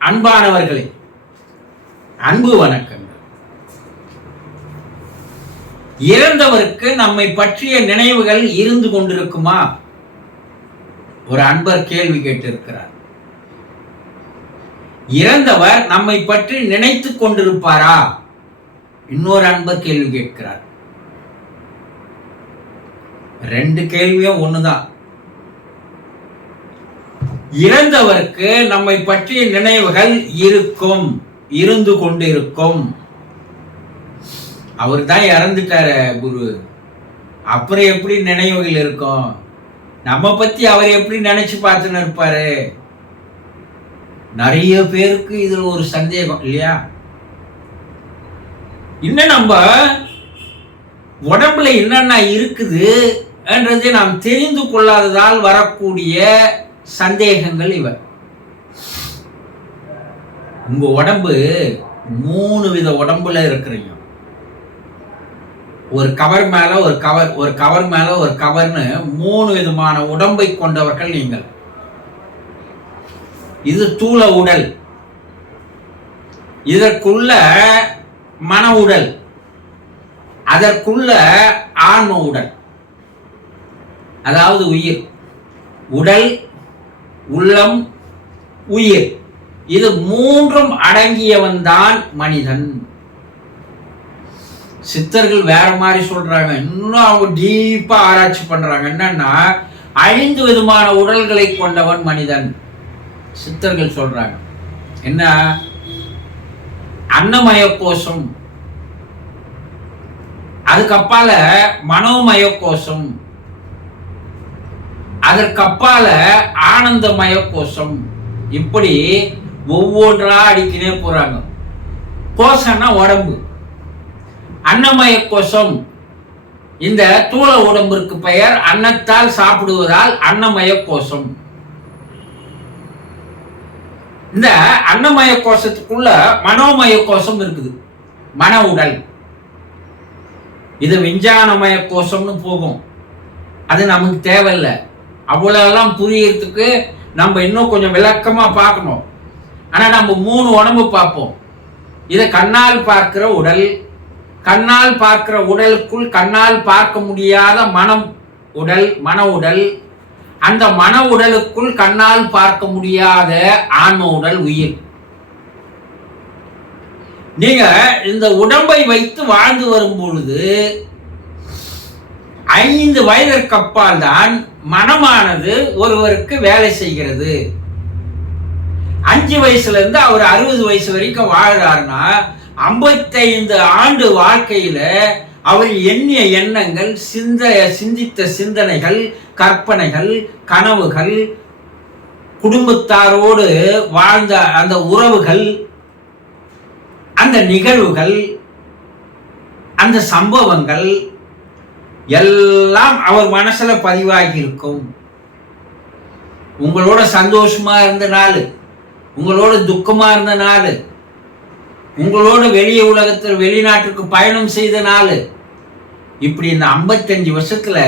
அன்பானவர்களே அன்பு வணக்கங்கள். இறந்தவருக்கு நம்மை பற்றிய நினைவுகள் இருந்து கொண்டிருக்குமா? ஒரு அன்பர் கேள்வி கேட்டிருக்கிறார். இறந்தவர் நம்மை பற்றி நினைத்துக் கொண்டிருப்பாரா? இன்னொரு அன்பர் கேள்வி கேட்கிறார். ரெண்டு கேள்வியும் ஒண்ணுதான். இறந்தவருக்கு நம்மை பற்றிய நினைவுகள் இருக்கும் இருந்து கொண்டிருக்கும். அவர் தான் இறந்துட்டாரு குரு. அப்புறம் எப்படி நினைவுகள் இருக்கும்? நம்ம பத்தி அவர் எப்படி நினைச்சு பார்த்துன்னு இருப்பாரு? நிறைய பேருக்கு இதுல ஒரு சந்தேகம் இல்லையா? இன்னும் நம்ம உடம்புல என்னென்ன இருக்குது என்றதை நாம் தெரிந்து கொள்ளாததால் வரக்கூடிய சந்தேகங்கள் இவை. உங்க உடம்பு மூணு வித உடம்புல இருக்கிறீங்க. ஒரு கவர் மேல ஒரு கவர் ஒரு கவர் மேல ஒரு கவர்னு மூணு விதமான உடம்பை கொண்டவர்கள் நீங்கள். இது தூள உடல். இதற்குள்ள மன உடல். அதற்குள்ள ஆன்ம உடல். அதாவது உயிர். உடல் உள்ளம் உயிர். இது மூன்றும் அடங்கியவன் தான் மனிதன். சித்தர்கள் வேற மாதிரி சொல்றாங்க. இன்னும் அவங்க டீப்பா ஆராய்ச்சி பண்றாங்க. என்னன்னா ஐந்து விதமான உடல்களை கொண்டவன் மனிதன். சித்தர்கள் சொல்றாங்க. என்ன? அன்னமய கோஷம் அதுக்கப்பால மனோமய கோஷம் அதற்கப்பால ஆனந்தமய கோஷம் இப்படி ஒவ்வொன்றா அடிக்கினே போறாங்க. கோஷம்னா உடம்பு. அன்னமய கோஷம் இந்த தூள உடம்பிற்கு பெயர் அன்னத்தால் சாப்பிடுவதால் அன்னமய கோஷம் இந்த அன்னமய கோஷத்துக்குள்ள மனோமய கோஷம் இருக்குது. மன உடல். இது விஞ்ஞானமய கோஷம்னு போகும். அது நமக்கு தேவையில்லை. அவ்வளோலாம் புரியறதுக்கு நம்ம இன்னும் கொஞ்சம் விளக்கமா பார்க்கணும். ஆனா நம்ம மூணு உடம்பு பார்ப்போம். இதை கண்ணால் பார்க்கிற உடல் கண்ணால் பார்க்கிற உடலுக்குள் கண்ணால் பார்க்க முடியாத மனம் உடல் மன உடல். அந்த மன உடலுக்குள் கண்ணால் பார்க்க முடியாத ஆன்ம உடல் உயிர். நீங்க இந்த உடம்பை வைத்து வாழ்ந்து வரும் பொழுது ஐந்து வயதிற்கு அப்பால் தான் மனமானது ஒருவருக்கு வேலை செய்கிறது. அஞ்சு வயசுல இருந்து அவர் அறுபது வயசு வரைக்கும் வாழ்றாருன்னா ஐம்பத்தைந்து ஆண்டு வாழ்க்கையில அவர் எண்ணிய எண்ணங்கள் சிந்த சிந்தித்த சிந்தனைகள் கற்பனைகள் கனவுகள் குடும்பத்தாரோடு வாழ்ந்த அந்த உறவுகள் அந்த நிகழ்வுகள் அந்த சம்பவங்கள் எல்லாம் அவர் மனசுல பதிவாகி இருக்கும் உங்களோட சந்தோஷமா இருந்த நாள் உங்களோட துக்கமா இருந்த நாள் உங்களோட வெளிய உலகத்தில் வெளிநாட்டுக்கு பயணம் செய்த நாள். இப்படி இந்த ஐம்பத்தஞ்சு வருஷத்துல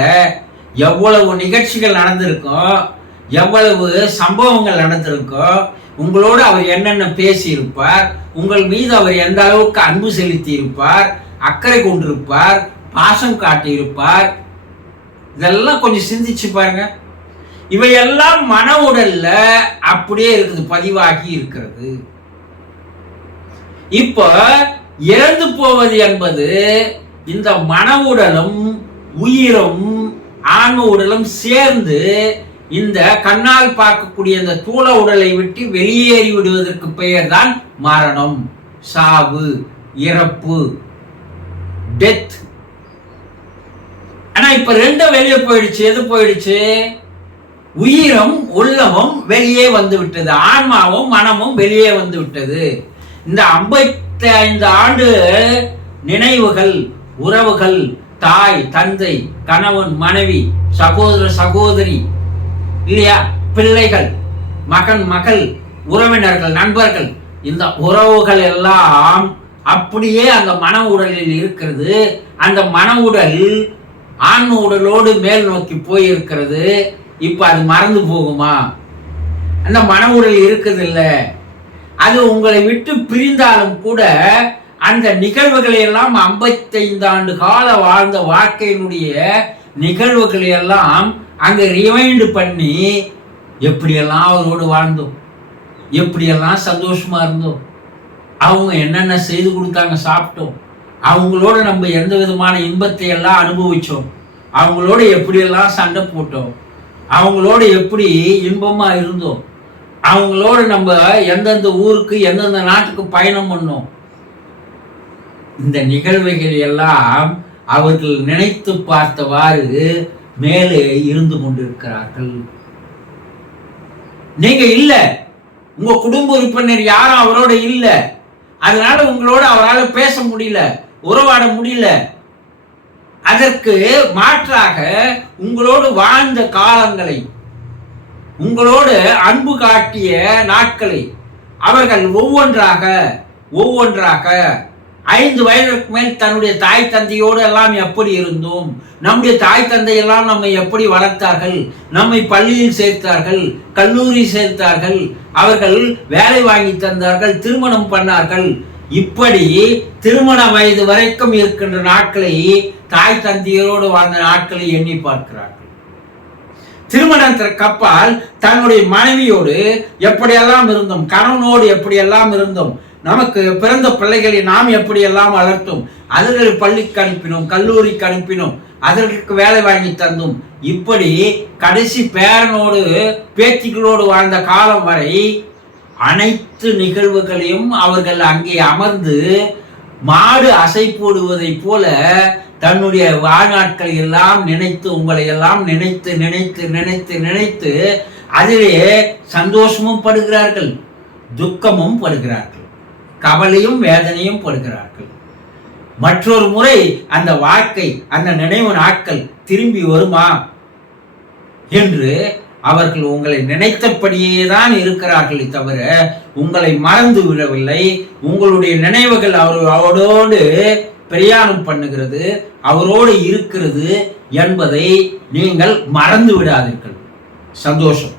எவ்வளவு நிகழ்ச்சிகள் நடந்திருக்கும் எவ்வளவு சம்பவங்கள் நடந்திருக்கோ உங்களோட அவர் என்னென்ன பேசியிருப்பார் உங்கள் மீது அவர் எந்த அளவுக்கு அன்பு செலுத்தி இருப்பார் அக்கறை கொண்டிருப்பார் பாசம் காட்டியிருப்பார். இதெல்லாம் கொஞ்சம் சிந்திச்சு பாருங்க. இவையெல்லாம் மன உடல்ல அப்படியே இருக்குது பதிவாகி இருக்கிறது. இப்போ இறந்து போவது என்பது இந்த மன உடலும் உயிரும் ஆன்ம உடலும் சேர்ந்து இந்த கண்ணால் பார்க்கக்கூடிய இந்த தூள உடலை விட்டு வெளியேறி விடுவதற்கு பெயர் தான் மரணம் சாவு இறப்பு டெத் ஆனா இப்ப ரெண்டும் வெளியே போயிடுச்சு. எது போயிடுச்சு? உயிரும் உள்ளமும் வெளியே வந்து விட்டது ஆன்மாவும் மனமும் வெளியே வந்து விட்டது இந்த ஐம்பத்தி ஐந்து ஆண்டு நினைவுகள் உறவுகள் தாய் தந்தை கணவன் மனைவி சகோதர சகோதரி இல்லையா? பிள்ளைகள் மகன் மகள் உறவினர்கள் நண்பர்கள் இந்த உறவுகள் எல்லாம் அப்படியே அந்த மன உடலில் இருக்கிறது. அந்த மன உடல் ஆண் உடலோடு மேல் நோக்கி போயிருக்கிறது இப்ப அது மறந்து போகுமா? அந்த மன உடல் இருக்குது அது உங்களை விட்டு பிரிந்தாலும் கூட அந்த நிகழ்வுகளை எல்லாம் ஐம்பத்தைந்து ஆண்டு கால வாழ்ந்த வாழ்க்கையினுடைய நிகழ்வுகளை எல்லாம் அங்க ரிமைண்டு பண்ணி எப்படியெல்லாம் அவரோடு வாழ்ந்தோம்? எப்படியெல்லாம் சந்தோஷமா இருந்தோம்? அவங்க என்னென்ன செய்து கொடுத்தாங்க சாப்பிட்டோம்? அவங்களோட நம்ம எந்த விதமான இன்பத்தை எல்லாம் அனுபவிச்சோம்? அவங்களோட எப்படியெல்லாம் சண்டை போட்டோம்? அவங்களோட எப்படி இன்பமாக இருந்தோம்? அவங்களோட நம்ம எந்தெந்த ஊருக்கு எந்தெந்த நாட்டுக்கு பயணம் பண்ணோம்? இந்த நிகழ்வுகள் எல்லாம் அவர்கள் நினைத்து பார்த்தவாறு மேலே இருந்து கொண்டிருக்கிறார்கள். நீங்க இல்ல. உங்க குடும்ப உறுப்பினர் யாரும் அவரோட இல்ல. அதனால உங்களோட அவரால் பேச முடியல. உறவாட முடியல. அதற்கு மாற்றாக உங்களோடு வாழ்ந்த காலங்களை உங்களோடு அன்பு காட்டிய நாட்களை அவர்கள் ஒவ்வொன்றாக ஒவ்வொன்றாக ஐந்து வயதிற்கு மேல் தன்னுடைய தாய் தந்தையோடு எல்லாம் எப்படி இருந்தோம் நம்முடைய தாய் தந்தை எல்லாம் நம்மை எப்படி வளர்த்தார்கள் நம்மை பள்ளியில் சேர்த்தார்கள் கல்லூரி சேர்த்தார்கள் அவர்கள் வேலை வாங்கி தந்தார்கள் திருமணம் பண்ணார்கள் இப்படி திருமண வயது வரைக்கும் இருக்கின்ற நாட்களை தாய் தந்தையரோடு வாழ்ந்த நாட்களை எண்ணி பார்க்கிறார்கள். திருமணத்திற்கு அப்பால் தன்னுடைய மனைவியோடு எப்படியெல்லாம் இருந்தோம் கணவனோடு எப்படியெல்லாம் இருந்தோம் நமக்கு பிறந்த பிள்ளைகளை நாம் எப்படியெல்லாம் வளர்த்தோம் அவர்களை பள்ளிக்கு அனுப்பினோம் கல்லூரிக்கு அனுப்பினோம் அதற்கு வேலை வாங்கி தந்தோம் இப்படி கடைசி பேரனோடு பேத்திகளோடு வாழ்ந்த காலம் வரை அனைத்து நிகழ்வுகளையும் அவர்கள் அங்கே அமர்ந்து மாடு அசை போடுவதைப் போல தன்னுடைய வாழ்நாட்கள் எல்லாம் நினைத்து உங்களை எல்லாம் நினைத்து நினைத்து நினைத்து நினைத்து அதிலே சந்தோஷமும் படுகிறார்கள் துக்கமும் படுகிறார்கள் கவலையும் வேதனையும் படுகிறார்கள். மற்றொரு முறை அந்த வாழ்க்கை அந்த நினைவு நாட்கள் திரும்பி வருமா என்று அவர்கள் உங்களை நினைத்தபடியே தான் இருக்கிறார்களே தவிர உங்களை மறந்து விடவில்லை. உங்களுடைய நினைவுகள் அவர் அவரோடு பிரயாணம் பண்ணுகிறது அவரோடு இருக்கிறது என்பதை நீங்கள் மறந்து விடாதீர்கள். சந்தோஷம்.